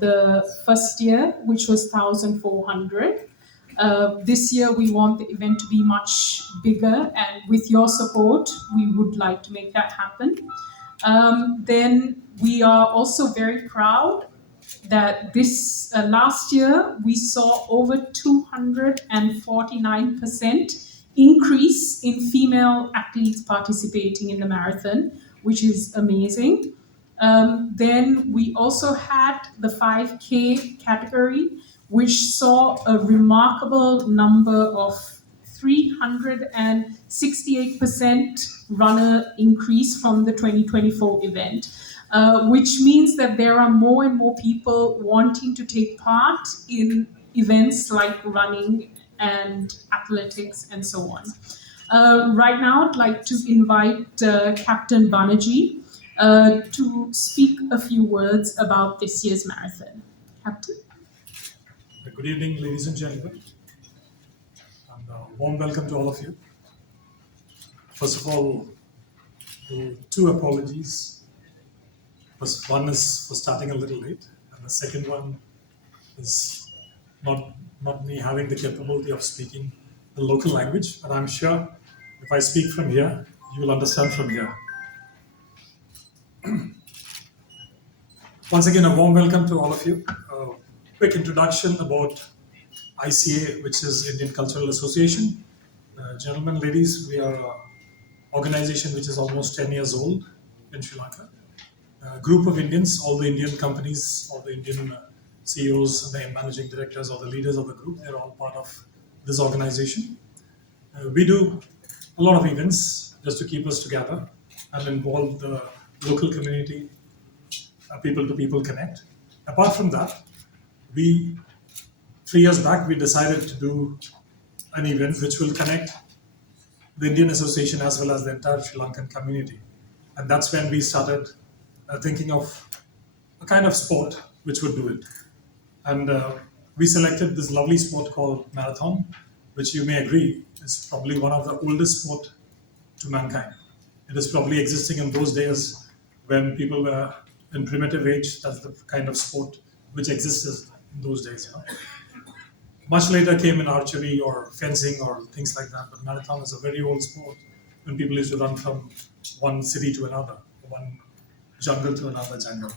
the first year, which was 1,400. This year, we want the event to be much bigger, and with your support, we would like to make that happen. Then we are also very proud that this last year we saw over 249% increase in female athletes participating in the marathon, which is amazing. Then we also had the 5K category, which saw a remarkable number of 368% runner increase from the 2024 event, which means that there are more and more people wanting to take part in events like running and athletics and so on. Right now, I'd like to invite Captain Banerjee to speak a few words about this year's marathon. Captain? Good evening, ladies and gentlemen, and a warm welcome to all of you. First of all, two apologies. One is for starting a little late, and the second one is not me having the capability of speaking the local language, but I'm sure if I speak from here, you will understand from here. Once again, a warm welcome to all of you. Quick introduction about ICA, which is Indian Cultural Association. Gentlemen, ladies, we are an organization which is almost 10 years old in Sri Lanka. A group of Indians, all the Indian companies, all the Indian CEOs, the managing directors, or the leaders of the group, they're all part of this organization. We do a lot of events just to keep us together and involve the local community, people-to-people connect. Apart from that, 3 years back, we decided to do an event which will connect the Indian Association as well as the entire Sri Lankan community. And that's when we started thinking of a kind of sport which would do it. And we selected this lovely sport called marathon, which you may agree is probably one of the oldest sport to mankind. It is probably existing in those days when people were in primitive age. That's the kind of sport which existed in those days. Much later came in archery or fencing or things like that, but marathon is a very old sport when people used to run from one city to another, one jungle to another jungle.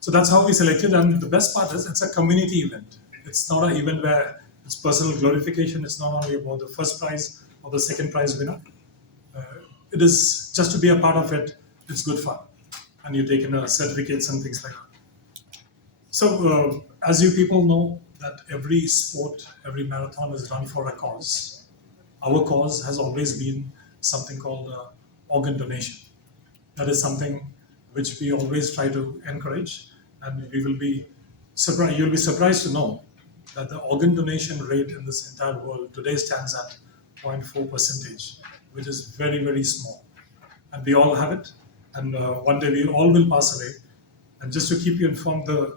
So that's how we selected, and the best part is it's a community event. It's not an event where it's personal glorification. It's not only about the first prize or the second prize winner. It is just to be a part of it. It's good fun, and you take in certificates and things like that. So as you people know, that every sport, every marathon is run for a cause. Our cause has always been something called organ donation. That is something which we always try to encourage, and we will be surprised. You'll be surprised to know that the organ donation rate in this entire world today stands at 0.4%, which is very, very small. And we all have it, and one day we all will pass away. And just to keep you informed, the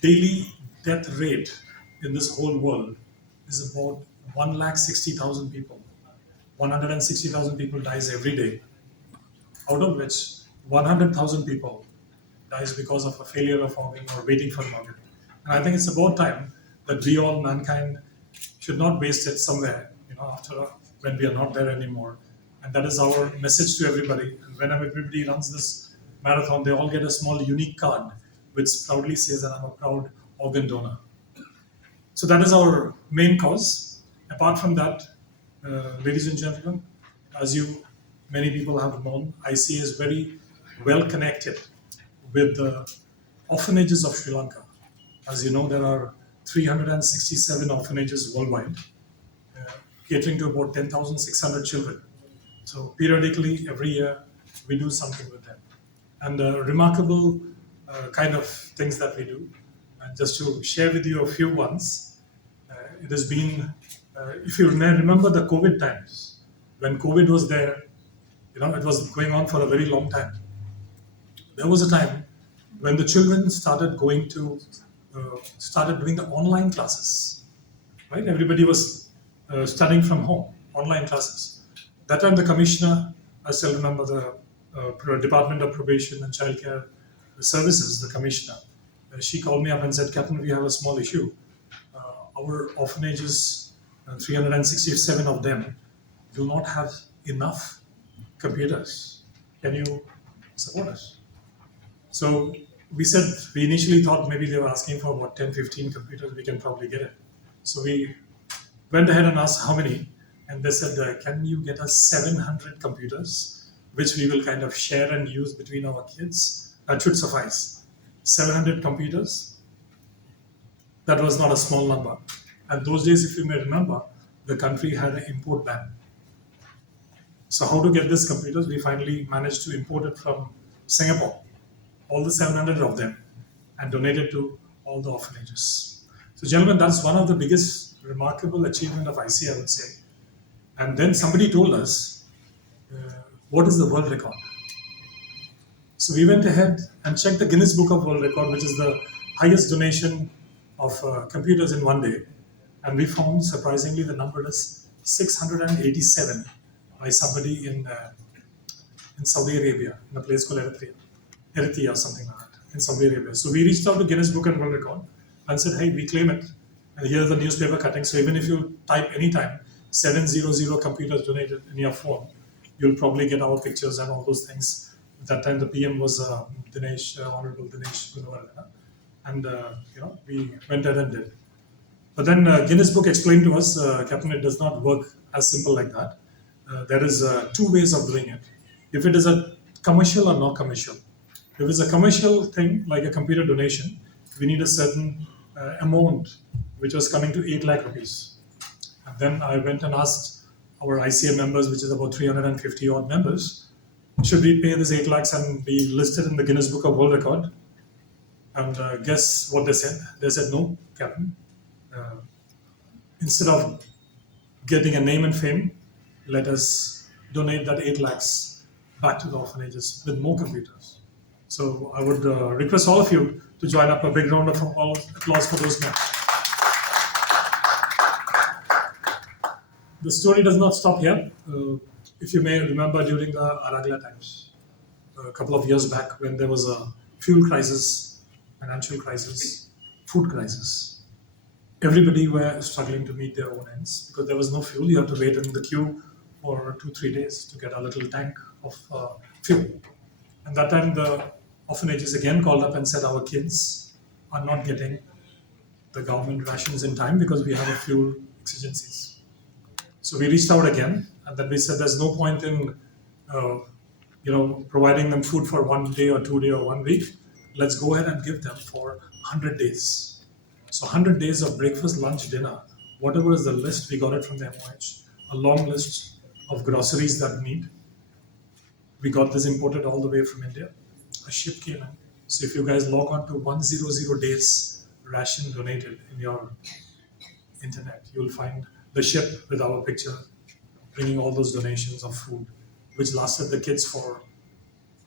daily death rate in this whole world is about 160,000 people. 160,000 people dies every day, out of which 100,000 people dies because of a failure of organ or waiting for an organ. And I think it's about time that we all, mankind, should not waste it somewhere, when we are not there anymore. And that is our message to everybody. And whenever everybody runs this marathon, they all get a small unique card which proudly says that I'm a proud organ donor. So that is our main cause. Apart from that, ladies and gentlemen, as many people have known, ICA is very well connected with the orphanages of Sri Lanka. As you know, there are 367 orphanages worldwide, catering to about 10,600 children. So periodically, every year, we do something with them. And remarkable kind of things that we do. And just to share with you a few ones, it has been, if you remember the COVID times, when COVID was there, it was going on for a very long time. There was a time when the children started doing the online classes, right? Everybody was studying from home, online classes. That time the commissioner, I still remember the Department of Probation and Child Care Services, the commissioner, She called me up and said, Captain, we have a small issue. Our orphanages, 367 of them, do not have enough computers. Can you support us? So we said, we initially thought maybe they were asking for about 10, 15 computers, we can probably get it. So we went ahead and asked how many, and they said, can you get us 700 computers, which we will kind of share and use between our kids? That should suffice. 700 computers, that was not a small number. And those days, if you may remember, the country had an import ban. So how to get these computers? We finally managed to import it from Singapore, all the 700 of them, and donate it to all the orphanages. So gentlemen, that's one of the biggest remarkable achievement of ICA, I would say. And then somebody told us, what is the world record? So we went ahead and checked the Guinness Book of World Record, which is the highest donation of computers in one day. And we found, surprisingly, the number is 687 by somebody in Saudi Arabia, in a place called Eritrea or something like that, in Saudi Arabia. So we reached out to Guinness Book and World Record and said, hey, we claim it. And here's the newspaper cutting. So even if you type anytime 700 computers donated in your phone, you'll probably get our pictures and all those things. At that time, the PM was Dinesh, Honorable Dinesh Gunawardena. And we went ahead and did. But then Guinness Book explained to us, Captain, it does not work as simple like that. There is two ways of doing it. If it is a commercial or not commercial. If it's a commercial thing, like a computer donation, we need a certain amount, which was coming to 8 lakh rupees. And then I went and asked our ICA members, which is about 350 odd members, should we pay this 8 lakhs and be listed in the Guinness Book of World Record? And guess what they said? They said, no, Captain. Instead of getting a name and fame, let us donate that 8 lakhs back to the orphanages with more computers. So I would request all of you to join up. A big round of applause for those men. The story does not stop here. If you may remember, during the Aragla times, a couple of years back, when there was a fuel crisis, financial crisis, food crisis, everybody were struggling to meet their own ends because there was no fuel. You had to wait in the queue for 2-3 days to get a little tank of fuel. And that time the orphanages again called up and said, our kids are not getting the government rations in time because we have a fuel exigencies. So we reached out again, and then we said there's no point in providing them food for 1 day or 2 days or 1 week. Let's go ahead and give them for 100 days. So 100 days of breakfast, lunch, dinner, whatever is the list, we got it from the MOH, a long list of groceries that we need. We got this imported all the way from India. A ship came in. So if you guys log on to 100 days ration donated in your internet, you'll find the ship with our picture bringing all those donations of food, which lasted the kids for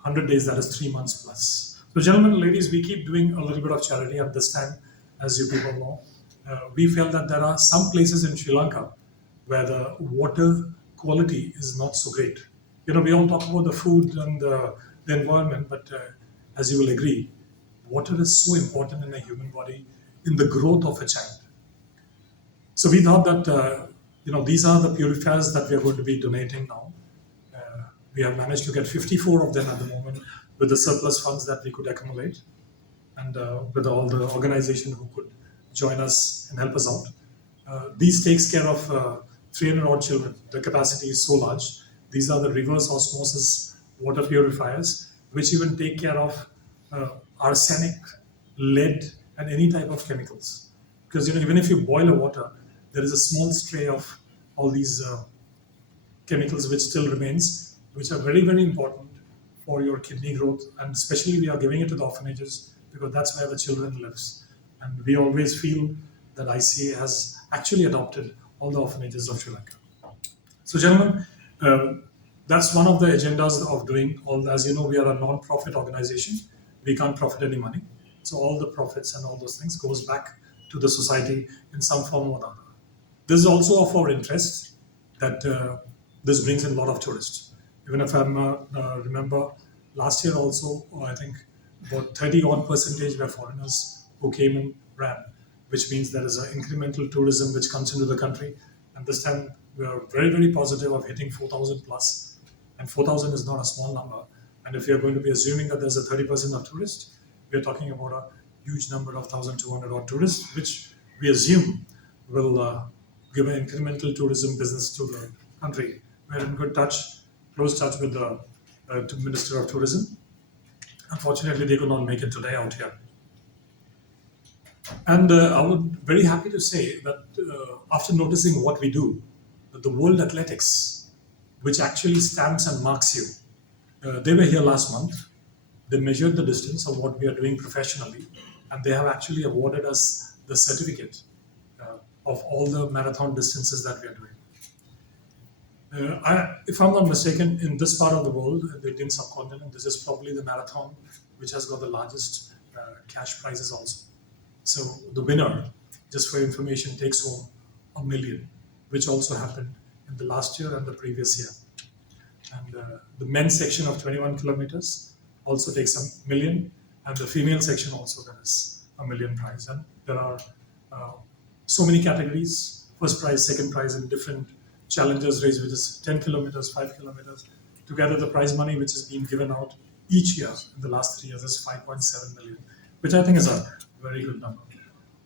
100 days, that is 3 months plus. So gentlemen, ladies, we keep doing a little bit of charity at this time, as you people know. We felt that there are some places in Sri Lanka where the water quality is not so great. We all talk about the food and the environment, but as you will agree, water is so important in a human body, in the growth of a child. So we thought that, these are the purifiers that we are going to be donating now. We have managed to get 54 of them at the moment with the surplus funds that we could accumulate and with all the organizations who could join us and help us out. These takes care of 300 odd children. The capacity is so large. These are the reverse osmosis water purifiers, which even take care of arsenic, lead, and any type of chemicals. Because even if you boil a water, there is a small stray of all these chemicals which still remains, which are very, very important for your kidney growth. And especially we are giving it to the orphanages because that's where the children lives. And we always feel that ICA has actually adopted all the orphanages of Sri Lanka. So gentlemen, that's one of the agendas of doing all. As you know, we are a non-profit organization. We can't profit any money. So all the profits and all those things goes back to the society in some form or other. This is also of our interest that this brings in a lot of tourists. Even if I remember last year also, I think about 30 odd percentage were foreigners who came and ran, which means there is an incremental tourism which comes into the country. And this time we are very, very positive of hitting 4,000 plus. And 4,000 is not a small number. And if we are going to be assuming that there's a 30% of tourists, we are talking about a huge number of 1,200 odd tourists, which we assume will give an incremental tourism business to the country. We're in good touch, close touch with the Minister of Tourism. Unfortunately, they could not make it today out here. And I would very happy to say that after noticing what we do, the World Athletics, which actually stamps and marks you, they were here last month. They measured the distance of what we are doing professionally, and they have actually awarded us the certificate of all the marathon distances that we are doing. If I'm not mistaken, in this part of the world, the Indian subcontinent, this is probably the marathon which has got the largest cash prizes also. So the winner, just for information, takes home $1 million, which also happened in the last year and the previous year. And the men's section of 21 kilometers also takes $1 million, and the female section also gets $1 million prize. And there are so many categories: first prize, second prize in different challengers race, which is 10 kilometers, 5 kilometers. Together, the prize money which is being given out each year in the last 3 years is 5.7 million, which I think is a very good number.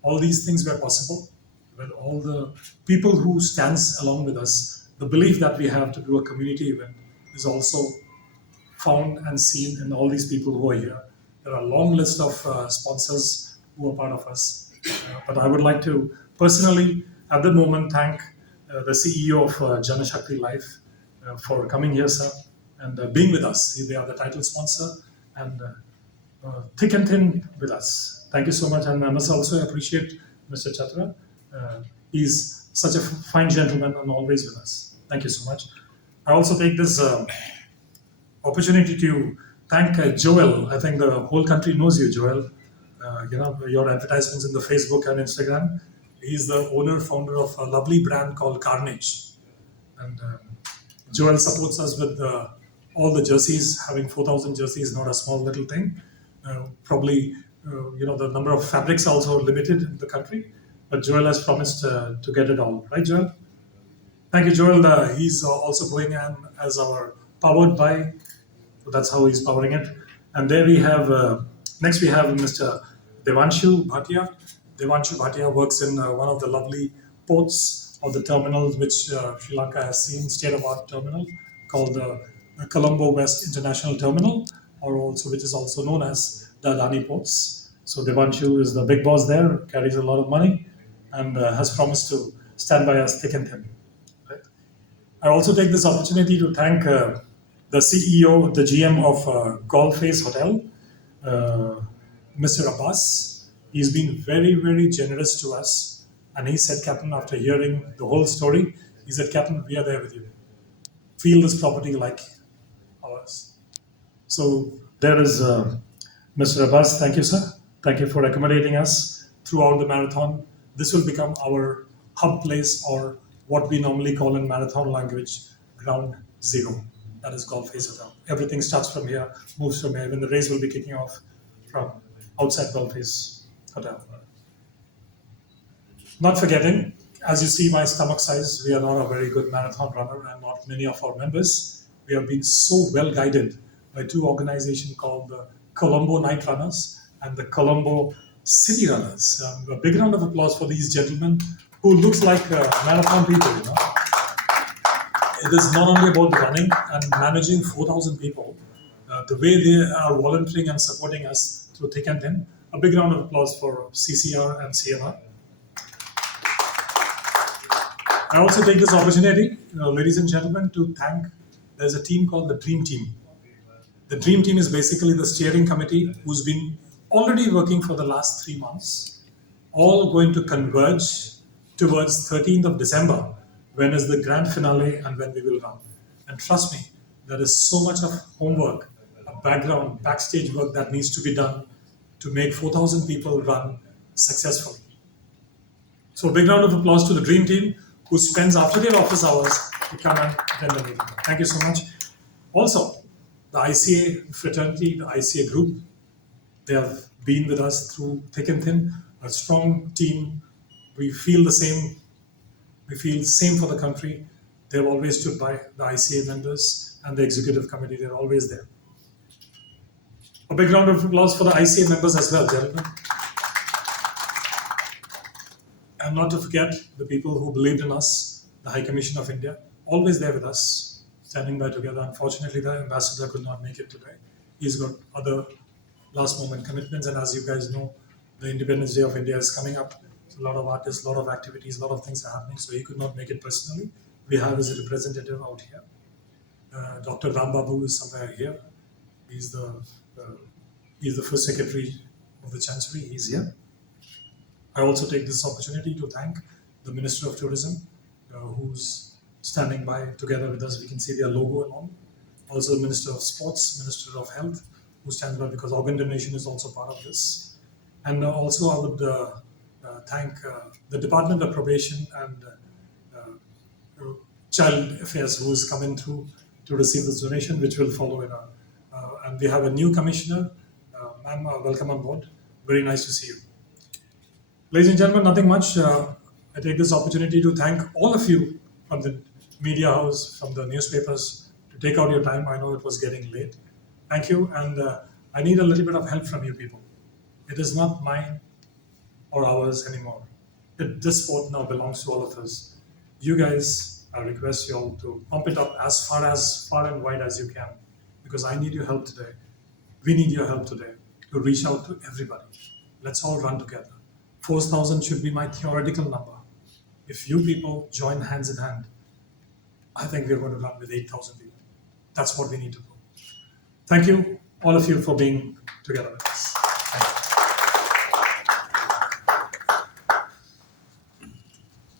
All these things were possible with all the people who stands along with us. The belief that we have to do a community event is also found and seen in all these people who are here. There are a long list of sponsors who are part of us. But I would like to personally, at the moment, thank the CEO of Janashakti Life for coming here, sir, and being with us. They are the title sponsor, and thick and thin with us. Thank you so much. And I must also appreciate Mr. Chatra. He's such a fine gentleman and always with us. Thank you so much. I also take this opportunity to thank Joel. I think the whole country knows you, Joel. Your advertisements in the Facebook and Instagram. He's the owner, founder of a lovely brand called Carnage. And Joel supports us with all the jerseys. Having 4,000 jerseys is not a small little thing. Probably, the number of fabrics also limited in the country. But Joel has promised to get it all. Right, Joel? Thank you, Joel. He's also going in as our powered by. So that's how he's powering it. And there we have, next we have Mr. Devanshu Bhatia. Devanshu Bhatia works in one of the lovely ports of the terminals which Sri Lanka has seen, state-of-art terminal called the Colombo West International Terminal, or also which is also known as the Adani Ports. So Devanshu is the big boss there, carries a lot of money, and has promised to stand by us thick and thin. Right? I also take this opportunity to thank the CEO, the GM of Golf Face Hotel, Mr. Abbas. He's been very, very generous to us. And he said, Captain, after hearing the whole story, he said, Captain, we are there with you. Feel this property like ours. So there is Mr. Abbas. Thank you, sir. Thank you for accommodating us throughout the marathon. This will become our hub place, or what we normally call in marathon language, ground zero. That is Golf Face Hotel. Everything starts from here, moves from here. Even the race will be kicking off from outside Golf Face Hotel. Not forgetting, as you see my stomach size, we are not a very good marathon runner, and not many of our members. We have been so well guided by two organizations called the Colombo Night Runners and the Colombo City Runners. A big round of applause for these gentlemen who looks like marathon people. It is not only about running and managing 4,000 people, the way they are volunteering and supporting us through thick and thin. A big round of applause for CCR and CNR. I also take this opportunity, ladies and gentlemen, to thank, there's a team called the Dream Team. The Dream Team is basically the steering committee who's been already working for the last 3 months, all going to converge towards 13th of December, when is the grand finale and when we will run. And trust me, there is so much of homework, a background, backstage work that needs to be done to make 4,000 people run successfully. So a big round of applause to the Dream Team who spends after their office hours to come and attend the meeting. Thank you so much. Also, the ICA fraternity, the ICA group, They have been with us through thick and thin, a strong team. We feel the same. We feel the same for the country. They've always stood by the ICA members and the executive committee. They're always there. A big round of applause for the ICA members as well, gentlemen. And not to forget the people who believed in us, the High Commission of India, always there with us, standing by together. Unfortunately, the ambassador could not make it today. He's got other last moment commitments, and as you guys know, the Independence Day of India is coming up. So a lot of artists, a lot of activities, a lot of things are happening, so he could not make it personally. We have his representative out here. Dr. Ram Babu is somewhere here. He's the first secretary of the Chancery. He's here. I also take this opportunity to thank the Minister of Tourism, who's standing by together with us. We can see their logo and all. Also, the Minister of Sports, Minister of Health, who stands by because organ donation is also part of this. And also, I would thank the Department of Probation and Child Affairs, who is coming through to receive this donation, which will follow in and we have a new commissioner. Ma'am, welcome on board. Very nice to see you. Ladies and gentlemen, nothing much. I take this opportunity to thank all of you from the media house, from the newspapers, to take out your time. I know it was getting late. Thank you, and I need a little bit of help from you people. It is not mine or ours anymore. This sport now belongs to all of us. You guys, I request you all to pump it up as far and wide as you can, because I need your help today. We need your help today to reach out to everybody. Let's all run together. 4,000 should be my theoretical number. If you people join hands in hand, I think we're going to run with 8,000 people. That's what we need to do. Thank you, all of you, for being together with us.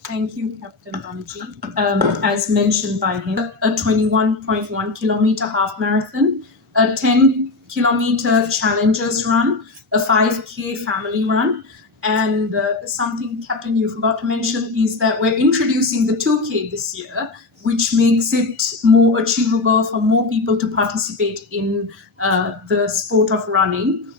Thank you, Captain Banerjee. As mentioned by him, a 21.1 kilometer half marathon, a 10 kilometer challengers run, a 5K family run, and something, Captain, you forgot to mention is that we're introducing the 2K this year, which makes it more achievable for more people to participate in the sport of running.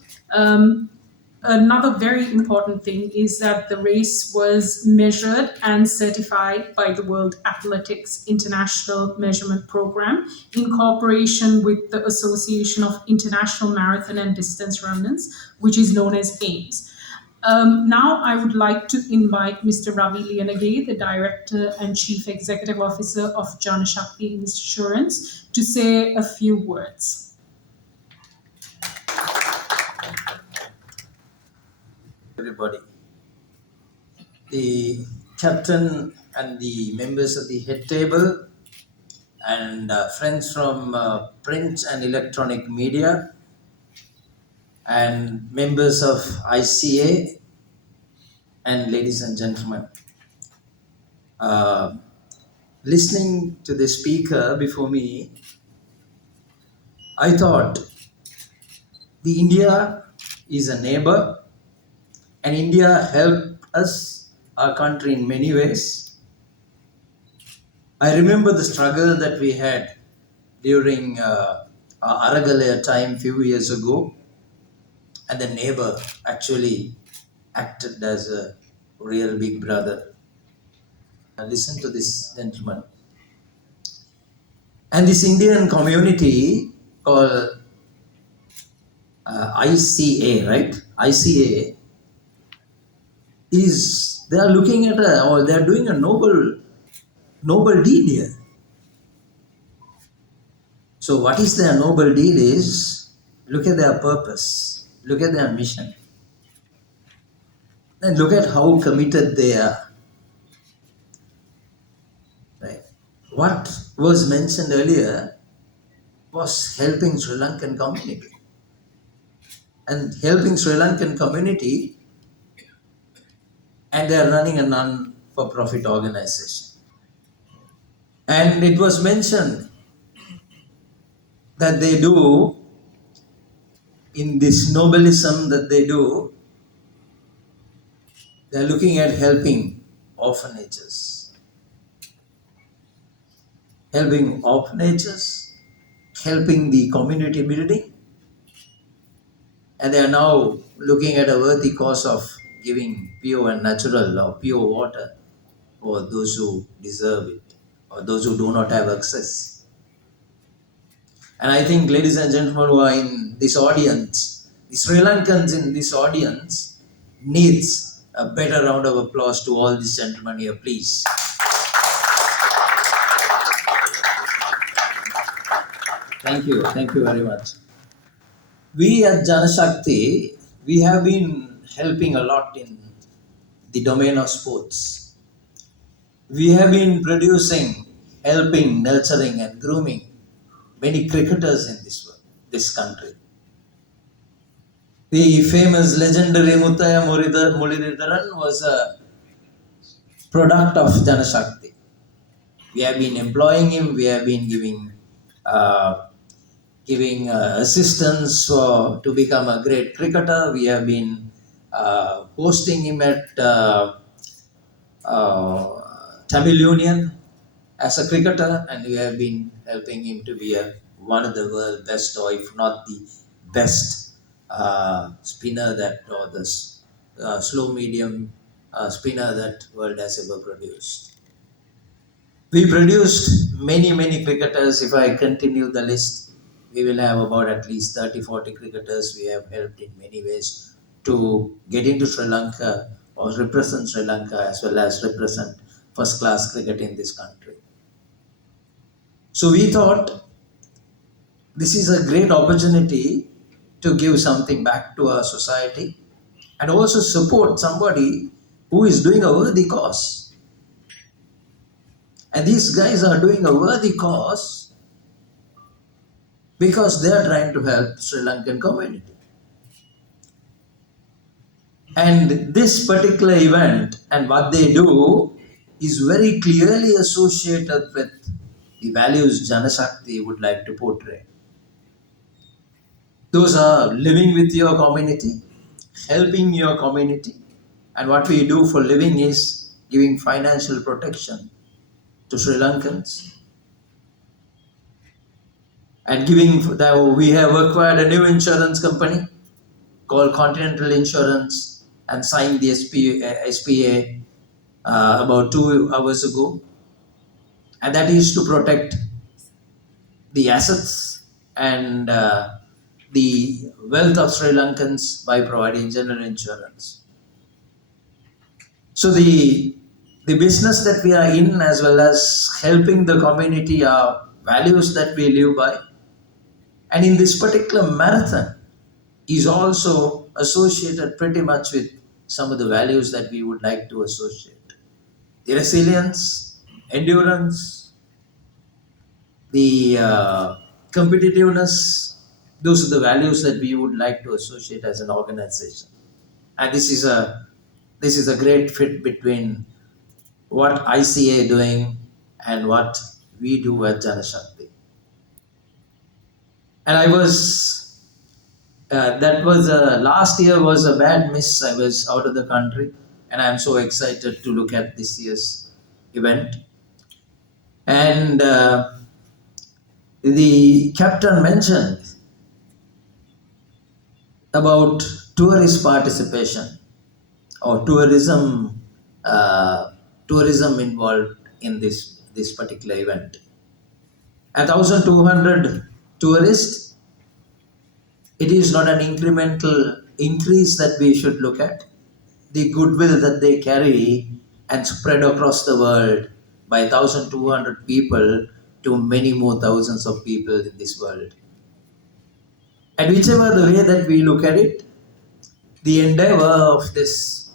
Another very important thing is that the race was measured and certified by the World Athletics International Measurement Program in cooperation with the Association of International Marathon and Distance Runners, which is known as AIMS. Now I would like to invite Mr. Ravi Liyanage, the Director and Chief Executive Officer of Janashakti Insurance, to say a few words. Everybody. The captain and the members of the head table and friends from print and electronic media and members of ICA and ladies and gentlemen. Listening to the speaker before me, I thought the India is a neighbor. And India helped us, our country, in many ways. I remember the struggle that we had during our Aragalaya time few years ago, and the neighbor actually acted as a real big brother. Listen to this gentleman. And this Indian community called ICA, right? ICA is, they are looking at or they are doing a noble deed here. So what is their noble deed is, look at their purpose, look at their mission, and look at how committed they are. Right? What was mentioned earlier was helping Sri Lankan community. And helping Sri Lankan community, and they are running a non-for-profit organization. And it was mentioned that they do, in this nobelism that they do, they are looking at helping orphanages. Helping orphanages, helping the community building, and they are now looking at a worthy cause of giving pure and natural or pure water for those who deserve it or those who do not have access. And I think, ladies and gentlemen who are in this audience, the Sri Lankans in this audience needs a better round of applause to all these gentlemen here, please. Thank you very much. We at Janashakti, we have been helping a lot in the domain of sports. We have been producing, helping, nurturing and grooming many cricketers in this country. The famous legendary Muthaya Muralidharan was a product of Janashakti. We have been employing him, we have been giving assistance to become a great cricketer. We have been hosting him at Tamil Union as a cricketer, and we have been helping him to be one of the world's best, or if not the best spinner or the slow medium spinner that world has ever produced. We produced many cricketers. If I continue the list, we will have about at least 30-40 cricketers we have helped in many ways to get into Sri Lanka or represent Sri Lanka as well as represent first class cricket in this country. So we thought this is a great opportunity to give something back to our society and also support somebody who is doing a worthy cause. And these guys are doing a worthy cause because they are trying to help Sri Lankan community. And this particular event and what they do is very clearly associated with the values Janashakti would like to portray. Those are living with your community, helping your community, and what we do for living is giving financial protection to Sri Lankans. And we have acquired a new insurance company called Continental Insurance and signed the SPA about 2 hours ago. And that is to protect the assets and the wealth of Sri Lankans by providing general insurance. So the business that we are in, as well as helping the community, are values that we live by. And in this particular marathon is also associated pretty much with some of the values that we would like to associate. The resilience, endurance, the competitiveness, those are the values that we would like to associate as an organization. And this is a great fit between what ICA is doing and what we do at Janashakti. And last year was a bad miss. I was out of the country, and I'm so excited to look at this year's event. And the captain mentioned about tourist participation or tourism involved in this particular event. 1,200 tourists. It is not an incremental increase that we should look at. The goodwill that they carry and spread across the world by 1,200 people to many more thousands of people in this world. And whichever the way that we look at it, the endeavor of this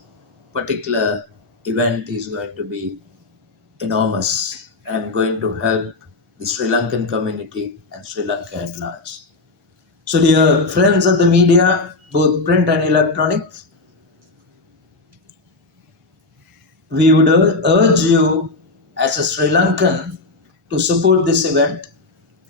particular event is going to be enormous and going to help the Sri Lankan community and Sri Lanka at large. So dear friends of the media, both print and electronic, we would urge you as a Sri Lankan to support this event,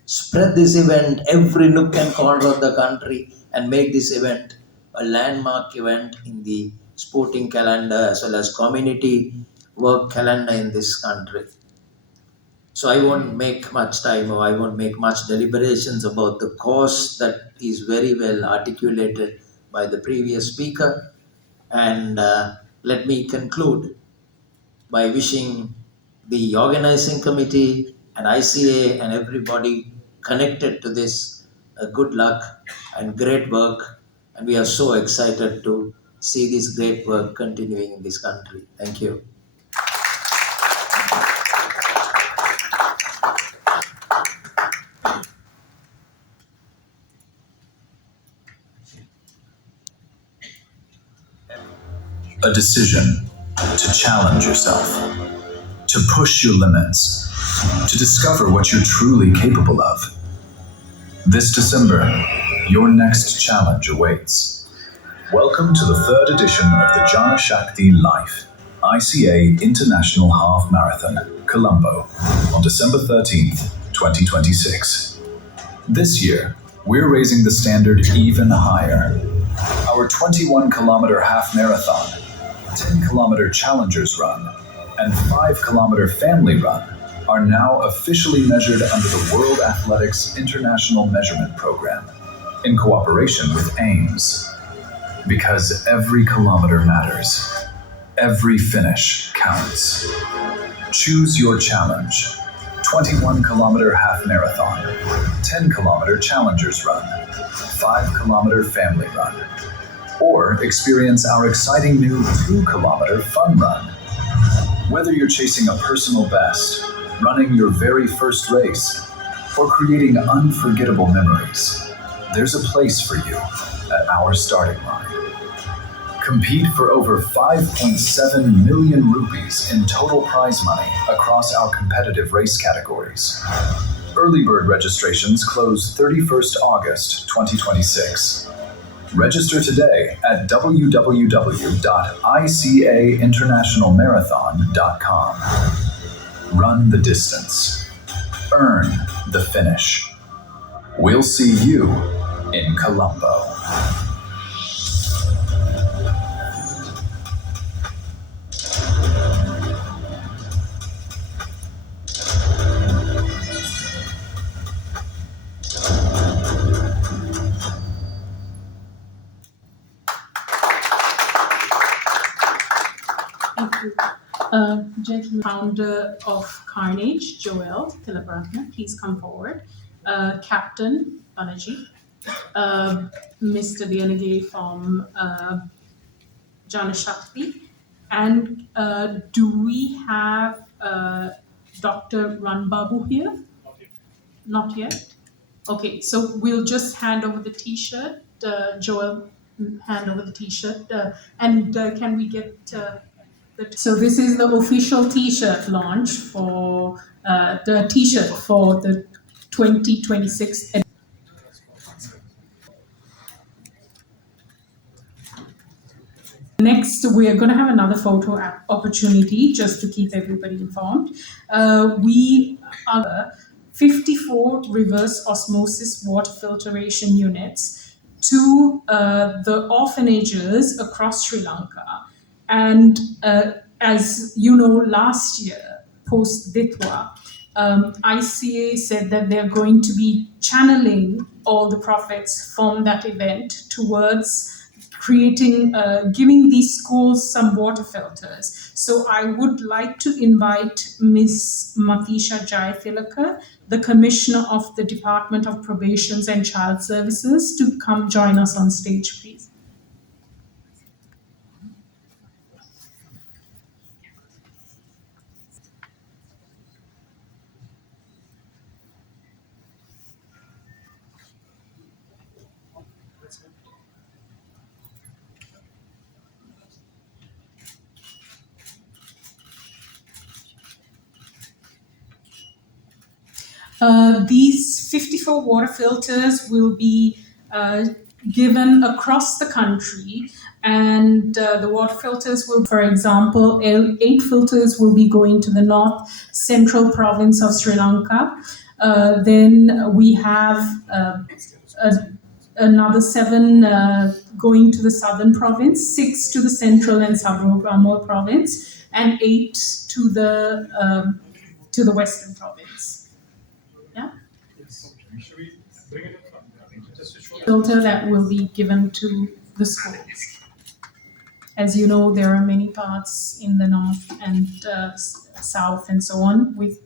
spread this event every nook and corner of the country, and make this event a landmark event in the sporting calendar as well as community work calendar in this country. So I won't make much time or I won't make much deliberations about the cause that is very well articulated by the previous speaker. And let me conclude by wishing the organizing committee and ICA and everybody connected to this good luck and great work. And we are so excited to see this great work continuing in this country. Thank you. A decision to challenge yourself, to push your limits, to discover what you're truly capable of. This December, your next challenge awaits. Welcome to the third edition of the Jana Shakti Life ICA International Half Marathon, Colombo, on December 13th, 2026. This year, we're raising the standard even higher. Our 21-kilometer half marathon, 10-kilometer challengers run, and 5-kilometer family run are now officially measured under the World Athletics International Measurement Program in cooperation with AIMS. Because every kilometer matters. Every finish counts. Choose your challenge. 21-kilometer half marathon, 10-kilometer challengers run, 5-kilometer family run, or experience our exciting new 2-kilometer fun run. Whether you're chasing a personal best, running your very first race, or creating unforgettable memories, there's a place for you at our starting line. Compete for over 5.7 million rupees in total prize money across our competitive race categories. Early bird registrations close 31st August 2026. Register today at www.icainternationalmarathon.com. Run the distance. Earn the finish. We'll see you in Colombo. Thank you. Gentleman, founder of Carnage, Joel Tilabratna, please come forward. Captain Balaji, Mr. Dianagay from Jana Shakti, and do we have Dr. Ranbabu here? Not yet. Okay, so we'll just hand over the T-shirt. Joel, hand over the T-shirt, and can we get so this is the official T-shirt launch for the T-shirt for the 2026. Next, we are going to have another photo opportunity just to keep everybody informed. We are 54 reverse osmosis water filtration units to the orphanages across Sri Lanka. And as you know, last year, post Ditwa, ICA said that they're going to be channeling all the profits from that event towards creating, giving these schools some water filters. So I would like to invite Ms. Matisha Jayathilaker, the Commissioner of the Department of Probations and Child Services, to come join us on stage, please. These 54 water filters will be given across the country, and the water filters will, for example, 8 filters will be going to the north central province of Sri Lanka. Then we have another 7 going to the southern province, 6 to the central and Sabro province, and 8 to the western province. Yeah. Filter that will be given to the schools. As you know, there are many parts in the north and south and so on with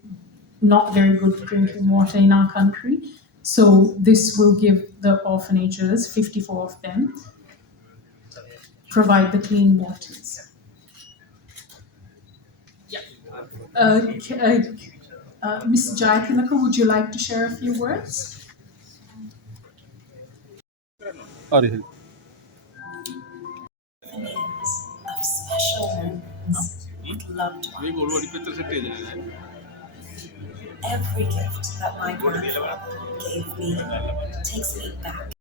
not very good drinking water in our country. So this will give the orphanages, 54 of them, provide the clean waters. Yeah. Ms. Jayatilaka, would you like to share a few words? Arihil. Of special moments with loved ones. Every gift that my grandfather gave me takes me back